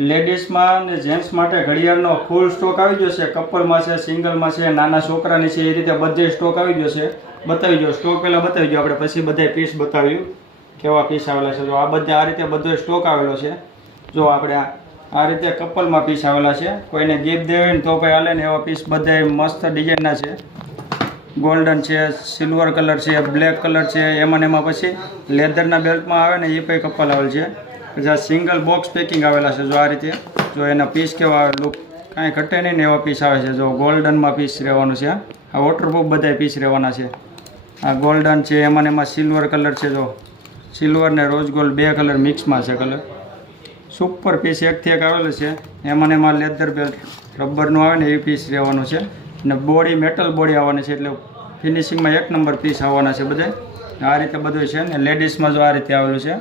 લેડીઝમાં અને જેન્ટ્સ માટે ઘડિયાળનો ફૂલ સ્ટોક આવી ગયો છે. કપલમાં છે, સિંગલમાં છે, નાના છોકરાની છે, એ રીતે બધે સ્ટોક આવી ગયો છે. બતાવી દો સ્ટોક પહેલાં બતાવી દો, આપણે પછી બધા પીસ બતાવ્યું કેવા પીસ આવેલા છે. જો આ બધા આ રીતે બધો સ્ટોક આવેલો છે. જો આપણે આ રીતે કપલમાં પીસ આવેલા છે. કોઈને ગિફ્ટ દેવી ને તો ભાઈ હાલે ને એવા પીસ બધા મસ્ત ડિઝાઇનના છે. ગોલ્ડન છે, સિલ્વર કલર છે, બ્લેક કલર છે, એમાં પછી લેધરના બેલ્ટમાં આવે ને એ પણ કપલ આવેલ છે. પછી આ સિંગલ બોક્સ પેકિંગ આવેલા છે. જો આ રીતે જો એના પીસ કેવા આવે, લુક કાંઈ ઘટે નહીં ને એવા પીસ આવે છે. જો ગોલ્ડનમાં પીસ રહેવાનું છે. આ વોટરપ્રૂફ બધા પીસ રહેવાના છે. આ ગોલ્ડન છે, એમાં સિલ્વર કલર છે. જો સિલ્વર ને રોઝ ગોલ્ડ બે કલર મિક્સમાં છે કલર. સુપર પીસ એકથી એક આવેલું છે. એમાં લેધર બેલ્ટ રબરનું આવે ને એ પીસ રહેવાનું છે. અને બોડી મેટલ બોડી આવવાની છે, એટલે ફિનિશિંગમાં એક નંબર પીસ આવવાના છે બધે. આ રીતે બધું છે ને લેડીઝમાં જો આ રીતે આવેલું છે.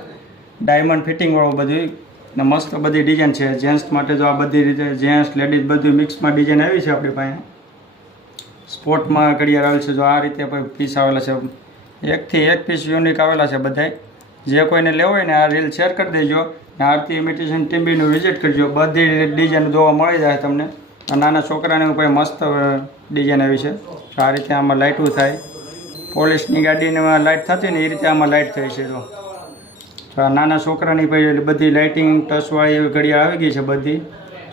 ડાયમંડ ફિટિંગવાળું બધું ને મસ્ત બધી ડિઝાઇન છે. જેન્ટ્સ માટે જો આ બધી રીતે જેન્ટ્સ લેડીઝ બધું મિક્સમાં ડિઝાઇન આવી છે આપણી પાસે. સ્પોર્ટમાં ઘડિયાળ આવેલ છે. જો આ રીતે પીસ આવેલા છે. એકથી એક પીસ યુનિક આવેલા છે બધાય. જે કોઈને લેવો હોય ને આ રીલ શેર કરી દેજો. આરતી ઇમિટેશન ટીમ્બીનું વિઝિટ કરજો. બધી ડિઝાઇન જોવા મળી જાય તમને. નાના છોકરાને કોઈ મસ્ત ડિઝાઇન આવી છે. આ રીતે આમાં લાઇટું થાય. પોલીસની ગાડીમાં લાઇટ થતી ને એ રીતે આમાં લાઇટ થઈ છે. તો આ નાના છોકરાની પછી બધી લાઇટિંગ ટચવાળી એવી ઘડિયાળ આવી ગઈ છે બધી.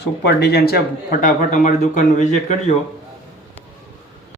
સુપર ડિઝાઇન છે. ફટાફટ અમારી દુકાનનું વિઝિટ કરજો.